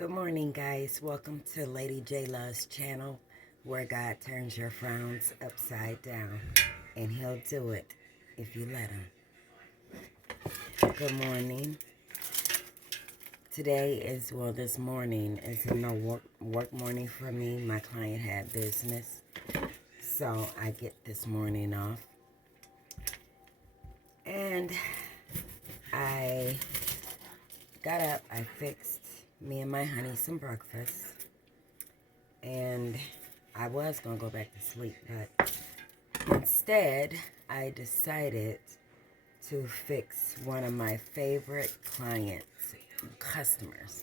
Good morning, guys. Welcome to Lady J Love's channel, where God turns your frowns upside down, and He'll do it if you let Him. Good morning. Today is, this morning is a no work morning for me. My client had business, so I get this morning off. And I got up, I fixed me and my honey some breakfast, and I was going to go back to sleep, but instead I decided to fix one of my favorite customers.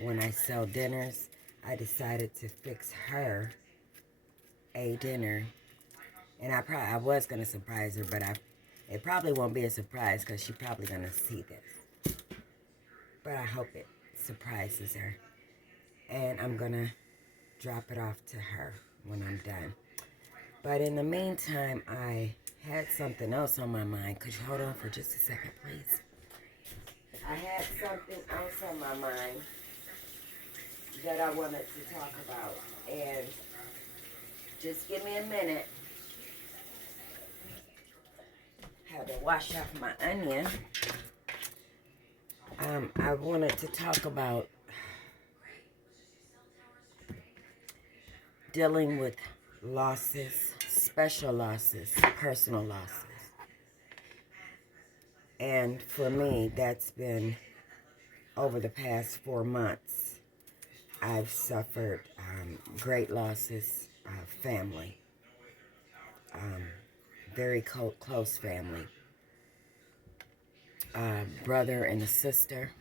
When I sell dinners, I decided to fix her a dinner, and I was going to surprise her, but it probably won't be a surprise because she's probably going to see this. But I hope it surprises her. And I'm going to drop it off to her when I'm done. But in the meantime, I had something else on my mind. Could you hold on for just a second, please? I had something else on my mind that I wanted to talk about. And just give me a minute. Had to wash off my onion. I wanted to talk about dealing with losses, special losses, personal losses. And for me, that's been over the past 4 months. I've suffered great losses, family, very close family, brother and a sister,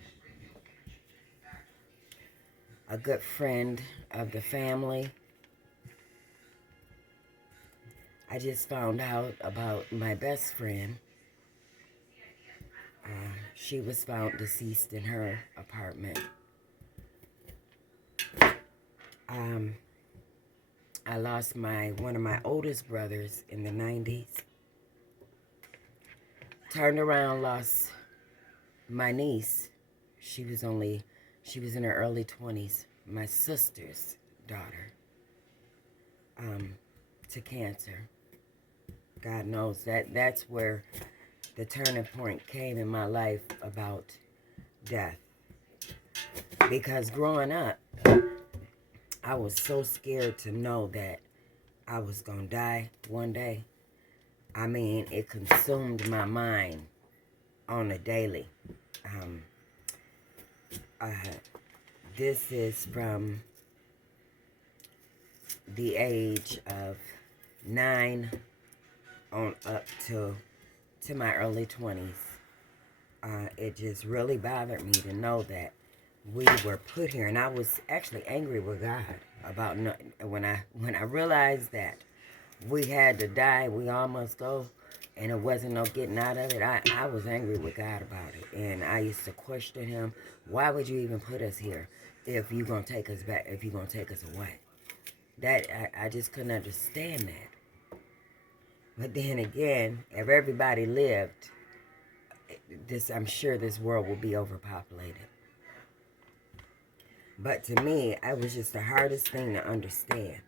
a good friend of the family. I just found out about my best friend. She was found deceased in her apartment. I lost one of my oldest brothers in the 90s. Turned around, lost my niece. She was in her early 20s. My sister's daughter, to cancer. God knows that's where the turning point came in my life about death. Because growing up, I was so scared to know that I was going to die one day. I mean, it consumed my mind on a daily. This is from the age of 9 on up to my early 20s. It just really bothered me to know that we were put here, and I was actually angry with God about when I realized that we had to die, we all must go, and it wasn't no getting out of it. I was angry with God about it, and I used to question Him. Why would you even put us here if you're gonna take us back? If you're gonna take us away? That I just couldn't understand that. But then again, if everybody lived, I'm sure this world will be overpopulated. But to me, it was just the hardest thing to understand.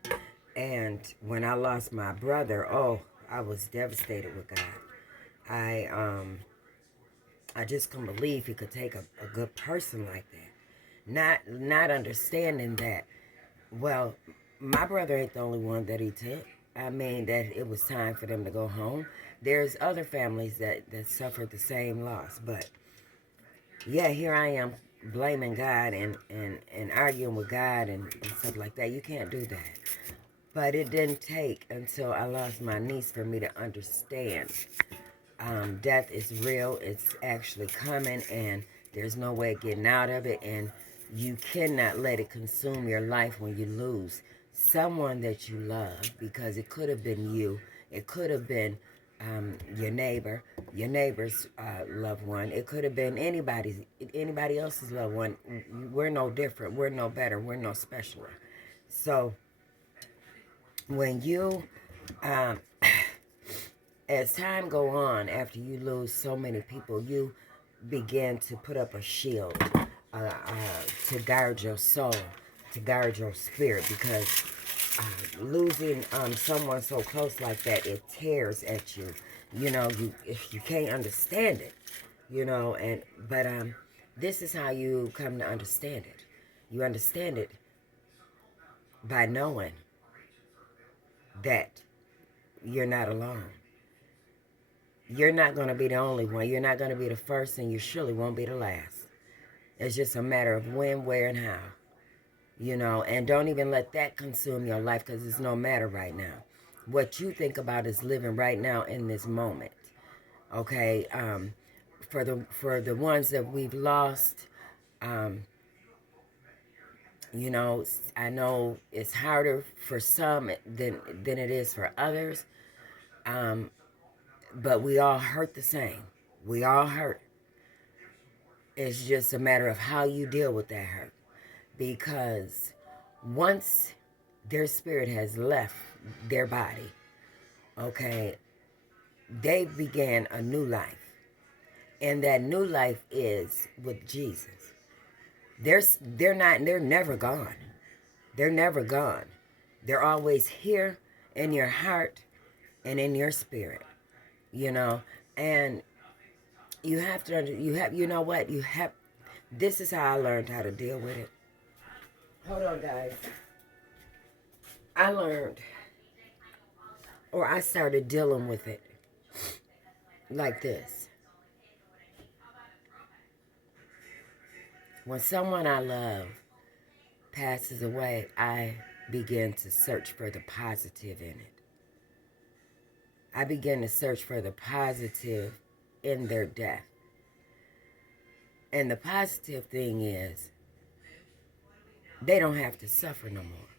And when I lost my brother, I was devastated with God. I just couldn't believe He could take a good person like that. Not understanding that, well, my brother ain't the only one that He took. I mean, that it was time for them to go home. There's other families that suffered the same loss. But, yeah, here I am blaming God and arguing with God and stuff like that. You can't do that. But it didn't take until I lost my niece for me to understand. Death is real. It's actually coming, and there's no way of getting out of it. And you cannot let it consume your life when you lose someone that you love, because it could have been you. It could have been your neighbor's loved one. It could have been anybody else's loved one. We're no different. We're no better. We're no specialer. So when you, as time go on, after you lose so many people, you begin to put up a shield to guard your soul, to guard your spirit, because losing someone so close like that, it tears at you. You know, if you can't understand it, you know, but this is how you come to understand it. You understand it by knowing that you're not alone. You're not going to be the only one. You're not going to be the first, and you surely won't be the last. It's just a matter of when, where, and how. You know, and don't even let that consume your life, because it's no matter right now. What you think about is living right now in this moment. Okay? For the ones that we've lost, you know, I know it's harder for some than it is for others. But we all hurt the same. We all hurt. It's just a matter of how you deal with that hurt. Because once their spirit has left their body, okay, they began a new life. And that new life is with Jesus. They're never gone. They're never gone. They're always here in your heart and in your spirit, you know. And you have to, you know what? This is how I learned how to deal with it. Hold on, guys. I started dealing with it like this. When someone I love passes away, I begin to search for the positive in it. I begin to search for the positive in their death. And the positive thing is, they don't have to suffer no more.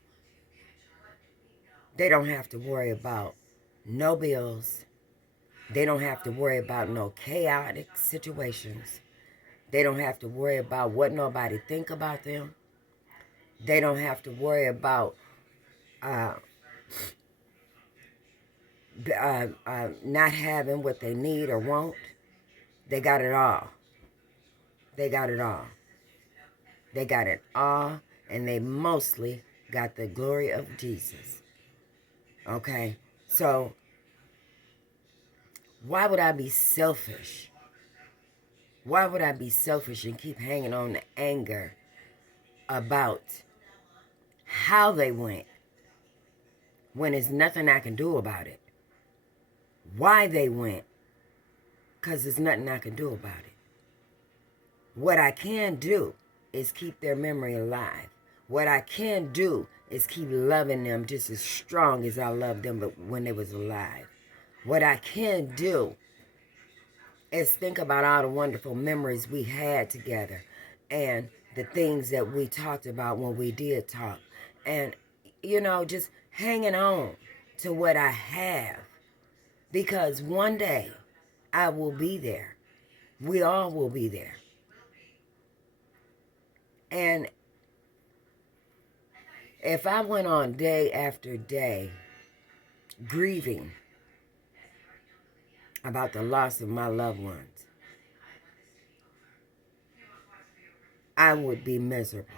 They don't have to worry about no bills. They don't have to worry about no chaotic situations. They don't have to worry about what nobody think about them. They don't have to worry about not having what they need or want. They got it all. They got it all. They got it all, and they mostly got the glory of Jesus. Okay? So, why would I be selfish? Why would I be selfish and keep hanging on to anger about how they went when there's nothing I can do about it? Why they went? Because there's nothing I can do about it. What I can do is keep their memory alive. What I can do is keep loving them just as strong as I loved them but when they was alive. What I can do is think about all the wonderful memories we had together and the things that we talked about when we did talk. And, you know, just hanging on to what I have. Because one day I will be there. We all will be there. And if I went on day after day grieving about the loss of my loved ones, I would be miserable.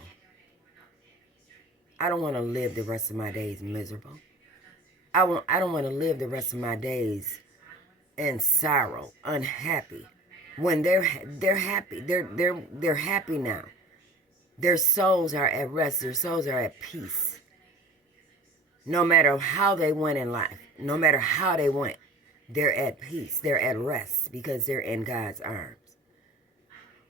I don't want to live the rest of my days miserable. I don't want to live the rest of my days in sorrow, unhappy. When they're happy, they're happy now. Their souls are at rest. Their souls are at peace. No matter how they went in life, no matter how they went, they're at peace. They're at rest because they're in God's arms.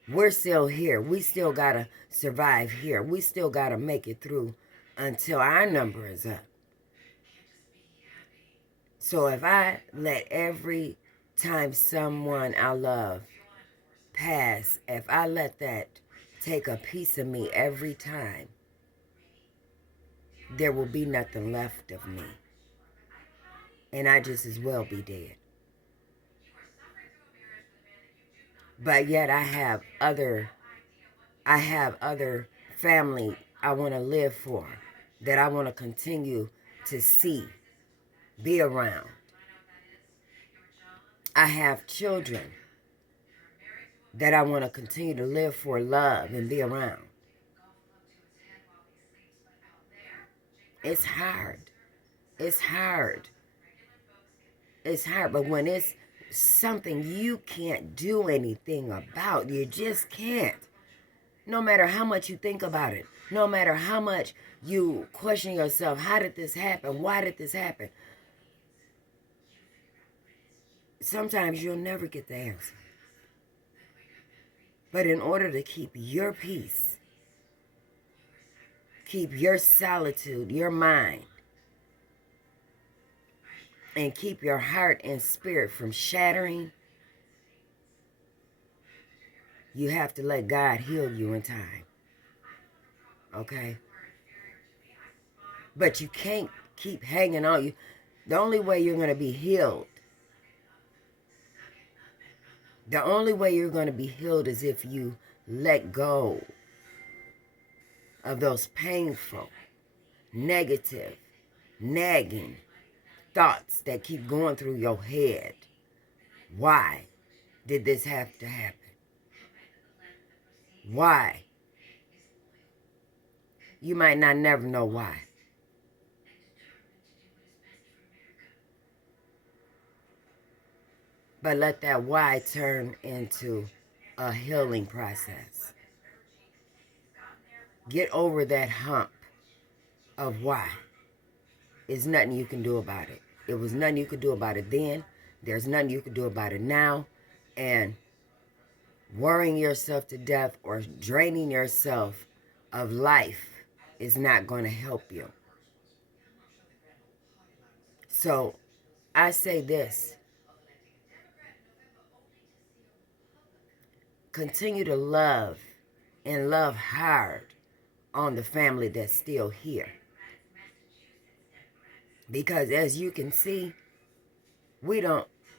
We're still here. We still got to survive here. We still got to make it through until our number is up. So if I let every time someone I love pass, if I let that take a piece of me every time, there will be nothing left of me. And I just as well be dead. But yet I have other family I want to live for, that I want to continue to see, be around. I have children that I want to continue to live for, love, and be around. It's hard. It's hard. It's hard, but when it's something you can't do anything about, you just can't. No matter how much you think about it, no matter how much you question yourself, how did this happen? Why did this happen? Sometimes you'll never get the answer. But in order to keep your peace, keep your solitude, your mind, and keep your heart and spirit from shattering, you have to let God heal you in time. Okay? But you can't keep hanging on. The only way you're going to be healed, is if you let go of those painful, negative, nagging thoughts that keep going through your head. Why did this have to happen? Why? You might not never know why. But let that why turn into a healing process. Get over that hump of why. There's nothing you can do about it. It was nothing you could do about it then. There's nothing you can do about it now. And worrying yourself to death or draining yourself of life is not going to help you. So I say this. Continue to love and love hard on the family that's still here. Because as you can see,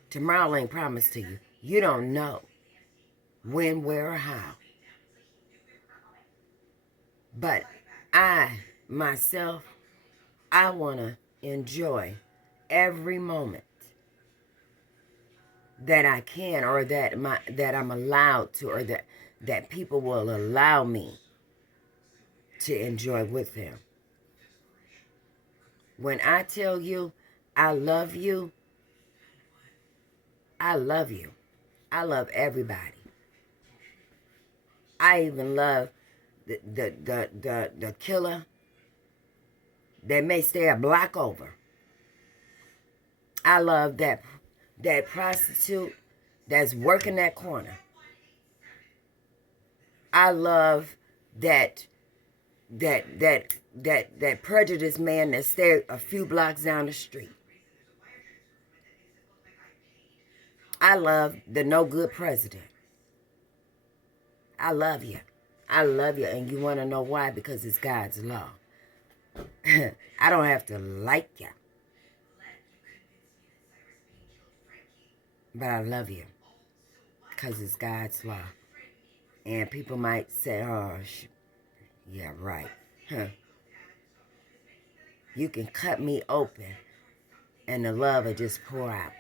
tomorrow ain't promised to you. You don't know when, where, or how. But myself, I want to enjoy every moment that I can, or that I'm allowed to, or that people will allow me to enjoy with them. When I tell you I love you, I love you. I love everybody. I even love the killer that may stay a block over. I love that prostitute that's working that corner. I love that prejudiced man that stayed a few blocks down the street. I love the no good president. I love you. I love you, and you want to know why? Because it's God's law. I don't have to like you, but I love you because it's God's law. And people might say, oh, yeah, right. Huh. You can cut me open and the love will just pour out.